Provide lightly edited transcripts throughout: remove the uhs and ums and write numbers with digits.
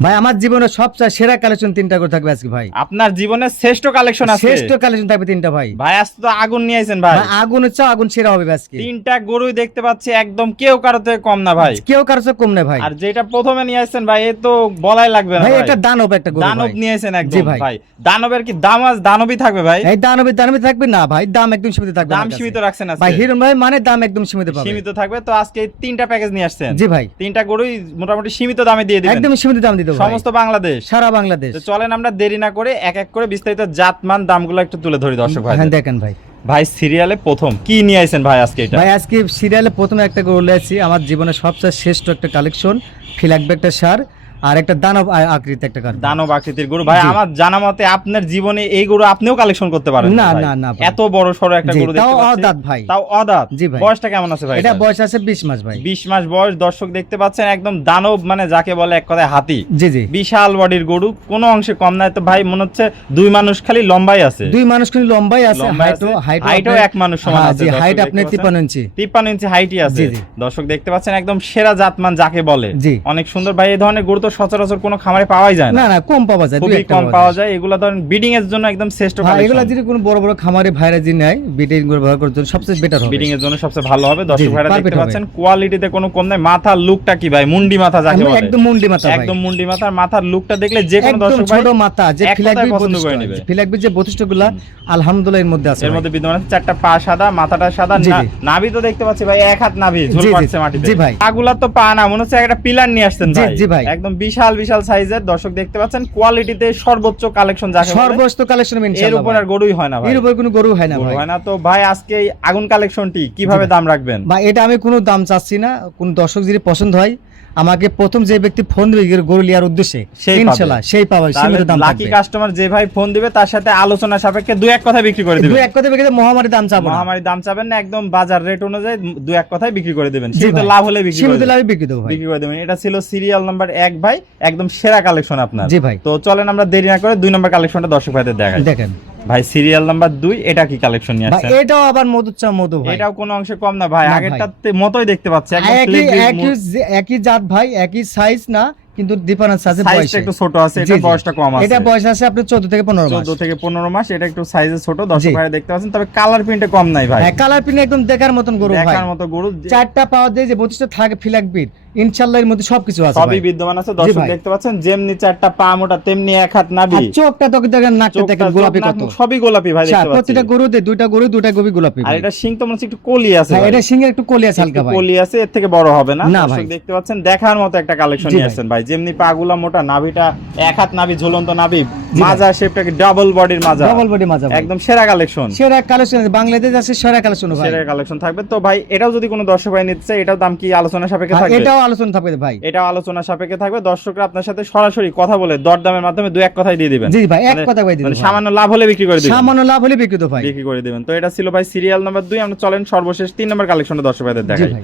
ভাই আমার জীবনের সবচেয়ে সেরা কালেকশন তিনটা করে থাকবে আজকে ভাই। আপনার জীবনের শ্রেষ্ঠ কালেকশন আছে? শ্রেষ্ঠ কালেকশন থাকবে তিনটা ভাই। ভাই আজ তো আগুন নিয়ে আইছেন ভাই। আগুন হচ্ছে আগুন সেরা হবে আজকে। তিনটা গরুই দেখতে পাচ্ছি একদম কেউ কারো থেকে কম না ভাই। কেউ কারো থেকে কম না ভাই। আর যেটা প্রথমে নিয়ে আসছেন ভাই এ তো বলাই লাগবে না ভাই। ভাই এটা দানব একটা গরু দানব ভাই। নিয়ে আইছেন জি একদম ভাই। ভাই। দানবের কি দাম আজ দানবই থাকবে ভাই? এই দানবে থাকবে না ভাই, দাম একদম সীমিত থাকবে। দাম সীমিত রাখছেন আজকে ভাই হিরণ ভাই, মানে দাম একদম সীমিত পাবে। সীমিত থাকবে তো আজকে এই তিনটা প্যাকেজ নিয়ে আসছেন। জি ভাই। তিনটা গরুই মোটামুটি সীমিত দামে দিয়ে দিবেন। একদম সীমিত দাম দিতে ভাই। সমস্ত বাংলাদেশ, সারা বাংলাদেশ। তো চলেন আমরা দেরি না করে এক এক করে বিস্তারিত জাতমান দামগুলো একটু তুলে ধরি দর্শক ভাই। হ্যাঁ দেখেন ভাই। ভাই সিরিয়ালে প্রথম কি নিয়ে আইছেন ভাই আজকে এটা? ভাই আজকে সিরিয়ালে প্রথমে একটা গরু নিয়েছি, আমার জীবনের সবচেয়ে শ্রেষ্ঠ একটা কালেকশন। ফিলাকবে একটা সার আর একটা দানব আকৃতি একটা কার দানব আকৃতির গরু ভাই। জি। আমার জানা মতে আপনার জীবনে এই গরু আপনিও কালেকশন করতে পারেন না, ভাই। না, না ভাই। এত বড় সরো একটা জি, গরু দেখতে তাও পাচ্ছি। অদাঁত ভাই। তাও অদাঁত। জি ভাই। বয়সটা কেমন আছে ভাই? এটা বয়স আছে 20 মাস ভাই। 20 মাস বয়স। দর্শক দেখতে পাচ্ছেন একদম দানব, মানে যাকে বলে এক কথায় হাতি। জি জি। বিশাল বডির গরু, কোনো অংশে কম নাই। তো ভাই মনে হচ্ছে দুই মানুষ খালি লম্বাই আছে। দুই মানুষ কিন্তু লম্বাই আছে, লম্বাই আছে, হাইটও আপনার- এক মানুষ সমান হ্যাঁ, আছে। জি, দর্শক হাইট দেখতে আপনার পাচ্ছেন। 53 ইঞ্চি। 53 ইঞ্চি হাইটই আছে। জি, জি। দর্শক দেখতে পাচ্ছেন একদম সেরা জাতমান যাকে বলে। জি। অনেক সুন্দর ভাই। এই ধরনের গরু তো সচরাচর কোনো খামারে পাওয়াই যায় না না, না, কম পাওয়া যায়, দুই খুবই একটা কম পাওয়া যায়। এগুলা ধরেন ব্রিডিং এর জন্য একদম শ্রেষ্ঠ হ্যাঁ, এগুলা কালেকশন। যদি কোনো বড় বড় খামারে ভাইরা যি নেয় ব্রিডিং করে ব্যবহার করার জন্য সবচেয়ে বেটার হবে। ব্রিডিং এর জন্য সবচেয়ে ভালো হবে। জি, দর্শক জি, ভাইরা perfect দেখতে হবে। পাচ্ছেন কোয়ালিটিতে কোনো কম নাই। মাথার লুকটা কি ভাই, মুন্ডি মাথা যাকে বলে। একদম মুন্ডি মাথা ভাই। একদম মুন্ডি মাথার মাথার লুকটা দেখলে যে কোনো একদম দর্শক ভাই ছোট মাথা, যে এক কথায় ফিলাকবি পছন্দ করে নেবে। ফিলাকবি যে বৈশিষ্ট্যগুলা আলহামদুলিল্লাহ এর মধ্যে আছে এর ভাই। মধ্যে বিদ্যমান আছে চারটা পা সাদা, মাথাটা সাদা, জি, জি। নাভি তো দেখতে পাচ্ছি ভাই এক হাত নাভি ঝুল জি, জি, পাচ্ছে মাটিতে। জি ভাই। পাগুলা তো পা না, মনে হচ্ছে একটা পিলার নিয়ে আসছেন জি, ভাই। জি ভাই। একদম বিশাল বিশাল সাইজের। দর্শক দেখতে পাচ্ছেন কোয়ালিটিতে সর্বোচ্চ কালেকশন যাকে বলে। সর্বোচ্চ কালেকশন এর ইনশাআল্লাহ উপর ভাই। আর গরুই হয় না ভাই। এর উপর কোনো গরু হয় না গরু ভাই। হয় না। তো ভাই আজকে এই আগুন কালেকশনটি কিভাবে দাম রাখবেন? বা এটা আমি কোনো দাম চাচ্ছি না, কোন দর্শক যদি পছন্দ হয় আমাকে প্রথম যে ব্যক্তি ফোন দিবে গরু লিয়ার উদ্দেশ্যে সেই পাবে। ইনশাআল্লাহ সেই পাবে, তাহলে সীমিত দাম লাকি থাকবে। কাস্টমার যে ভাই ফোন দিবে তার সাথে আলোচনা সাপেক্ষে দুই এক কথায় বিক্রি করে দুই দিবেন। এক কথা বেগে মহামারী দাম চাবো না। মহামারী দাম চাবেন না, একদম বাজার রেট অনুযায়ী দুই এক কথায় বিক্রি করে দিবেন। জি সীমিত ভাই। লাভ হলে বিক্রি করে সীমিত দিবেন। লাভে বিক্রি দেবো ভাই। বিক্রি করে দেবেন। এটা ছিল সিরিয়াল নাম্বার 1 ভাই, একদম সেরা কালেকশন আপনার। জি ভাই। তো চলেন আমরা দেরি না করে 2 নম্বর কালেকশনটা দর্শক ভাইদের দেখাই। দেখেন ভাই সিরিয়াল নাম্বার 2, এটা কি কালেকশন নিয়ে ভাই, আসছেন? এটাও আবার মধুচা মধু ভাই। এটাও কোনো অংশে কম না ভাই, না ভাই। আগেরটাতে মতোই দেখতে পাচ্ছি। একদম একই flexible একই একই জাত ভাই, একই সাইজ না, কিন্তু ডিফারেন্স আছে সাইজটা বয়সে। একটু ছোট আছে, জি, এটা জি। বয়সটা কম আছে। এটা বয়স আছে আপনার 14 থেকে 15 মাস। 14 থেকে 15 মাস। এটা একটু সাইজে ছোট। দর্শক জি। ভাইরা দেখতে পাচ্ছেন, তবে কালার প্রিন্টে কম নাই ভাই। হ্যাঁ, কালার পিন একদম দেখার মতন গরু ভাই। দেখার মতো গরু। চারটা পাওয়া যায় যে বৈশিষ্ট্য থাকে ফিলাকবির, ইনশাআল্লাহ এর মধ্যে সবকিছু আছে সবই ভাই। বিদ্যমান আছে। জি দর্শক ভাই। দেখতে পাচ্ছেন যেমনি চারটা পা মোটা তেমনি এক হাত নাভি। আর চোখটা তো দেখেন, নাকটা চোখটা, দেখেন চোখ, গোলাপি নাক, কত। মুখ সবই গোলাপি ভাই দেখতে পাচ্ছি। প্রতিটা গরুতে দুইটা গরু গোলাপি আর ভাই। এটা শিং তো মনে হচ্ছে একটু কলি আছে হ্যাঁ, ভাই। এটা সিংহের একটু কলি আছে হালকা একটু ভাই। কলি আছে, এর থেকে বড় হবে না। না দর্শক ভাই। দেখতে পাচ্ছেন দেখার মতো একটা কালেকশন জি নিয়ে ভাই। আসছেন ভাই। যেমনি পাগুলা মোটা, নাভিটা এক হাত নাভি, ঝুলন্ত নাভি, ভাই। মাজা শেপটা কি ডাবল বডির মাজা। ডবল বডি মাজা ভাই। একদম সেরা কালেকশন। সেরা কালেকশন বাংলাদেশ আছে, সেরা কালেকশন ভাই। সেরা কালেকশন থাকবে। তো ভাই এটাও যদি কোনো দর্শক ভাই নিতে চায়, এটাও দাম কি আলোচনা সাপেক্ষে হ্যাঁ, থাকবে? এটাও আলোচনা থাকবে ভাই। এটাও আলোচনা সাপেক্ষে থাকবে। দর্শকরা আপনার সাথে সরাসরি কথা বলে দরদামের মাধ্যমে দুই এক কথাই দিয়ে দিবেন। জি ভাই, এক মানে- কথা ভাই দিবেন মানে ভাই। সামান্য লাভ হলে বিক্রি করে দিবেন। সামান্য লাভ হলে বিক্রি তো ভাই। বিক্রি করে দিবেন। তো এটা ছিল ভাই সিরিয়াল নাম্বার 2। আমরা চলেন সর্বশেষ 3 নম্বর কালেকশনটা দর্শক ভাইদের জি দেখাই। ভাই।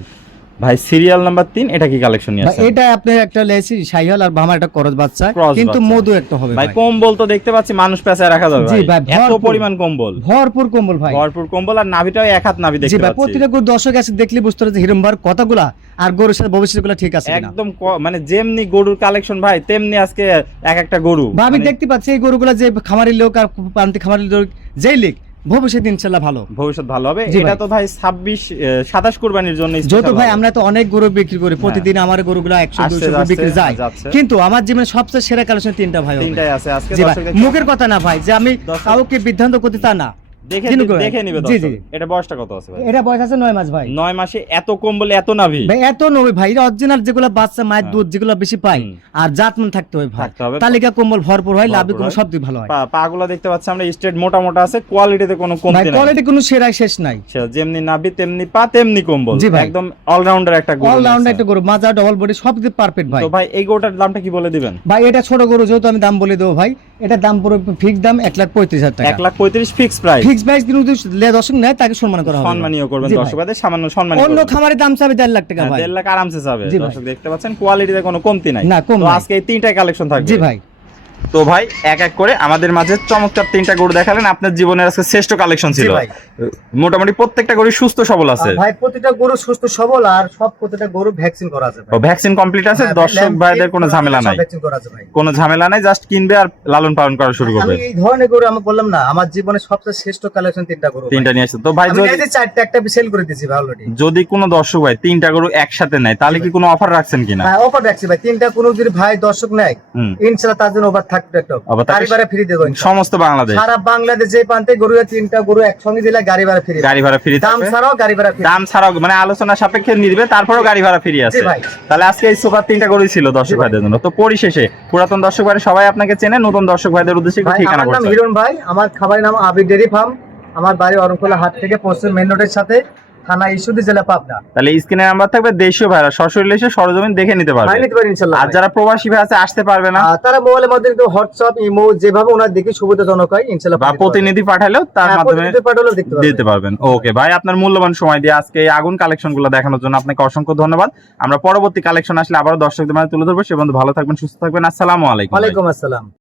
ভাই সিরিয়াল নাম্বার 3, এটা কি কালেকশন নিয়ে ভাই, আসছেন? এটা আপনার একটা লেসি শাইহল আর ভামার একটা করজ বাচ্চা, Cross কিন্তু বাচ্চা। মধু একটা হবে ভাই ভাই। কম্বল তো দেখতে পাচ্ছি মানুষ পেঁচায় রাখা যাবে জি ভাই। ভাই, এত ভরপুর। পরিমাণ কম্বল, ভরপুর কম্বল ভাই। ভরপুর কম্বল। আর নাভিটাও এক হাত নাভি জি দেখতে ভাই, পাচ্ছি। প্রতিটা গরু দর্শক আছে দেখলে বুঝতে পারছে হিরম ভাইয়ের কথাগুলা আর গরুর সাথে ভবিষ্যৎগুলো ঠিক আছে কিনা। একদম মানে যেমনি গরুর কালেকশন ভাই, তেমনি আজকে এক একটা গরু। বা আমি মানে দেখতে পাচ্ছি এই গরুগুলা যে খামারি লোক আর প্রান্তিক খামারি লোক যেই লিখ ভবিষ্যৎ ইনশাআল্লাহ ভালো। ভবিষ্যৎ ভালো হবে। জি এটা ভাই। তো ভাই 27 কুরবানির জন্য যেহেতু special ভাই হবে। আমরা তো অনেক গরু বিক্রি করি, প্রতিদিন আমার গরুগুলা 100 আসছে, 200 করে বিক্রি যাচ্ছে, যায়, যাচ্ছে। কিন্তু আমার জীবনে সবচেয়ে সেরা কালেকশন তিনটা ভাই হবে। তিনটাই আছে আজকে। জি ভাই, দর্শক দেখতে মুখের কথা না ভাই যে আমি দর্শক- কাউকে বিভ্রান্ত করতে তা না। দেখে কিন্তু ভাই, দেখে নিবে জি, দর্শক। জি। এটা বয়সটা কত আছে ভাই? এটা বয়স আছে 9 মাস ভাই। 9 মাসে এত কম্বল, এত নাভি। ভাই এত নয় ভাই, অরিজিনাল যেগুলো বাচ্চা মায়ের হ্যাঁ। দুধ যেগুলো বেশি পাই, হুম। আর জাতমান থাকতে হবে ভাই। থাকতে হবে। তালিকা কম্বল ভরপুর হয়, লাভে ভরপুর কোনো হয়। সব দিক ভালো হয় পাগুলা দেখতে পাচ্ছি আমরা স্ট্রেট মোটা মোটা আছে, কোয়ালিটিতে কোনো ভাই। কমতি নাই। কোয়ালিটি কোনো সেরা শেষ নাই। যেমনি নাভি তেমনি পা তেমনি কম্বল। জি ভাই। একদম অলরাউন্ডার একটা গরু। অল রাউন্ড নিয়ে একটা গরু, মাজা ডবল বডি সব দিক পারফেক্ট ভাই। তো ভাই এই গরুটার দামটা কি বলে দিবেন? ভাই এটা ছোট গরু যেহেতু আমি দাম বলে দেবো ভাই, এটা দাম পুরো ফিক্স দাম 1,35,000 টাকা। 1,35,000 ফিক্স প্রাইস। ফিক্স প্রাইস, কিন্তু যদি দর্শক নেয় তাকে সম্মান করা হবে। সম্মানীয় করবেন জি ভাই। দর্শক ভাইদের, সামান্য সম্মান অন্য খামারের দাম চাবে 1.5 লাখ টাকা ভাই। 1.5 লাখ আরামসে যাবে। জি ভাই। দর্শক দেখতে পাচ্ছেন কোয়ালিটিতে কোনো কমতি নাই। না, কম তো নাই। আজকে এই তিনটাই কালেকশন থাকবে। জি ভাই। তো ভাই এক এক করে আমাদের মাঝে চমৎকার 3টা গরু দেখালেন, আপনার জীবনের আজকে শ্রেষ্ঠ কালেকশন ছিল। জি ভাই। মোটামুটি প্রত্যেকটা গরু সুস্থ সবল আছে। ভাই প্রতিটা গরু সুস্থ সবল, আর সব প্রতিটা গরু ভ্যাকসিন করা আছে ভাই। ও ভ্যাকসিন কমপ্লিট আছে, হ্যাঁ, দর্শক ল্যাম্প ভাইদের কোনো টেপ ঝামেলা সব নাই, ভ্যাকসিন করা আছে ভাই। কোনো ঝামেলা নাই, জাস্ট কিনবে আর লালন পালন করা শুরু করবে। আমি এই ধরনের গরু আমি বললাম না, আমার জীবনে সবচেয়ে শ্রেষ্ঠ কালেকশন 3টা গরু। 3টা নিয়ে আসছে। তো ভাই আমি এই যে 4টা একটা সেল করে দিয়েছি ভাই অলরেডি। যদি কোনো দর্শক ভাই 3টা গরু একসাথে নেয় তাহলে কি কোনো অফার রাখছেন কিনা? হ্যাঁ অফার রাখছি ভাই, 3টা কোনো যদি ভাই দর্শক নেয় হুম। ইনশাআল্লাহ তার জন্য ওভার থাকবে একটা আবার তাকে গাড়ি ভাড়া ফ্রি দেবো ইনশাআল্লাহ। সমস্ত বাংলাদেশ সারা বাংলাদেশ যে প্রান্তে গরু 3টা গরু একসঙ্গে দিলে গাড়ি ভাড়া ফ্রি, গাড়ি ভাড়া ফ্রি দাম থাকবে। ছাড়াও গাড়ি ভাড়া ফ্রি। দাম ছাড়াও মানে আলোচনা সাপেক্ষে নিবে, তারপরেও গাড়ি ভাড়া ফ্রি আছে। জি ভাই। তাহলে আজকে এই সুপার 3টা গরুই ছিল দর্শক ভাইদের জন্য। তো পরিশেষে পুরাতন দর্শক ভাই সবাই আপনাকে চেনে, নতুন দর্শক ভাইদের উদ্দেশ্যে একটু ভাই ঠিকানা আমার নাম বলছেন। হিরণ ভাই, আমার খাবারের নাম আবির ডেরি ফার্ম, আমার বাড়ি অরণখোলা হাট থেকে পশ্চিম মেইন রোডের সাথে, থানা ঈশ্বরদী, জেলা পাবনা। তাহলে স্ক্রিনে নাম্বার থাকবে, দেশীয় ভাইরা সরাসরি এসে সরজমিন দেখে নিতে ভাই পারবে। নিতে পারি ইনশাআল্লাহ। আর যারা প্রবাসী ভাই আছে আসতে পারবে না তারা মোবাইলের মধ্যে কিন্তু হোয়াটসঅ্যাপ ইমো যেভাবে ওনার দেখে সুবিধাজনক হয় ইনশাআল্লাহ বা প্রতিনিধি পাঠালেও তার মাধ্যমে পাঠালেও দেখতে পারবেন। দিতে পারবেন। ওকে ভাই, আপনার মূল্যবান সময় দিয়ে আজকে এই আগুন কালেকশন গুলো দেখানোর জন্য আপনাকে অসংখ্য ধন্যবাদ। আমরা পরবর্তী কালেকশন আসলে আবারও দর্শকদের মাঝে তুলে ধরবো। সে বন্ধু ভালো থাকবেন, সুস্থ থাকবেন। আসসালামু আলাইকুম। ওয়ালাইকুম আসসালাম।